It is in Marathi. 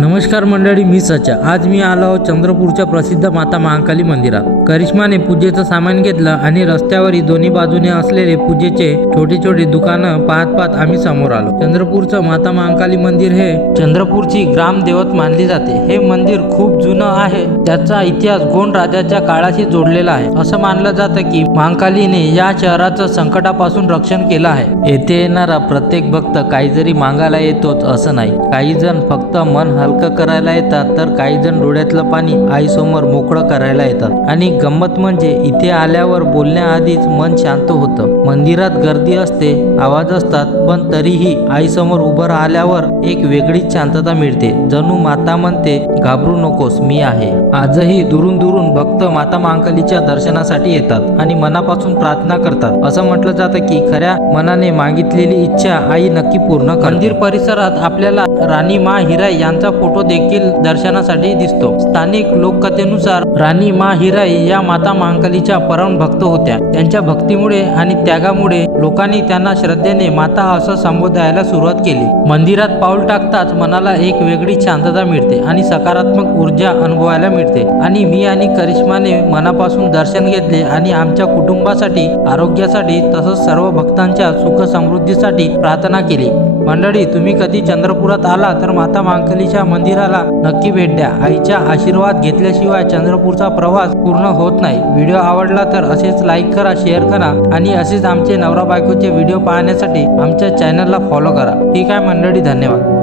नमस्कार मंडळी, मी सचा। आज मी आलो आहोत चंद्रपूरच्या प्रसिद्ध माता महाकाली मंदिरात। करिश्माने पूजेचं सामान घेतलं आणि रस्त्यावरील दोन्ही बाजूने असलेले पूजेचे छोटे छोटे दुकानं पाहत आम्ही समोर आलो। चंद्रपूरचं माता महाकाली मंदिर हे चंद्रपूरची ग्रामदेवत मानली जाते। हे मंदिर खूप जुनं आहे। त्याचा इतिहास गोंड राजाच्या काळाशी जोडलेला आहे। असं मानलं जातं की महाकालीने या शहराचं संकटापासून रक्षण केलं आहे। येथे येणारा प्रत्येक भक्त काही जरी मागायला येतोच असं नाही। काही जण फक्त मन हलकं करायला येतात, तर काही जण डोळ्यातलं पाणी आईसमोर मोकळं करायला येतात। आणि गंमत म्हणजे इथे आल्यावर बोलण्याआधीच मन शांत होतं। मंदिरात गर्दी असते, आवाज असतात, पण तरीही आईसमोर उभं राहिल्यावर एक वेगळीच शांतता मिळते। जणू माता म्हणते, घाबरू नकोस, मी आहे। आजही दुरून दुरून भक्त माता महाकालीच्या दर्शनासाठी येतात आणि मनापासून प्रार्थना करतात। असं म्हटलं जातं की खऱ्या मनाने मागितलेली इच्छा आई नक्की पूर्ण करते। मंदिर परिसरात आपल्याला राणी मा हिराई यांचा फोटो देखील दर्शनासाठी दिसतो। स्थानिक लोककथेनुसार राणी मा हिराई या माता महाकालीच्या परम भक्त होत्या। त्यांच्या भक्तीमुळे आणि त्यागामुळे लोकांनी त्यांना श्रद्धेने माता असं संबोधायला सुरुवात केली। मंदिरात पाऊल टाकताच मनाला एक वेगळी शांतता मिळते आणि सकारात्मक ऊर्जा अनुभवायला मिळते। आणि मी आणि करिश्माने मनापासून दर्शन घेतले आणि आमच्या कुटुंबासाठी, आरोग्यासाठी, तसंच सर्व भक्तांच्या सुख समृद्धीसाठी प्रार्थना केली। मंडळी, तुम्ही कधी चंद्रपुरात आला तर माता महाकालीच्या मंदिराला नक्की भेट द्या। आईच्या आशीर्वाद घेतल्याशिवाय चंद्रपूरचा प्रवास पूर्ण होत नाही। व्हिडिओ आवडला तर असेच लाईक करा, शेअर करा आणि असेच आमचे नवरा बायकोचे व्हिडिओ पाहण्यासाठी आमच्या चॅनलला फॉलो करा। ठीक आहे मंडळी, धन्यवाद।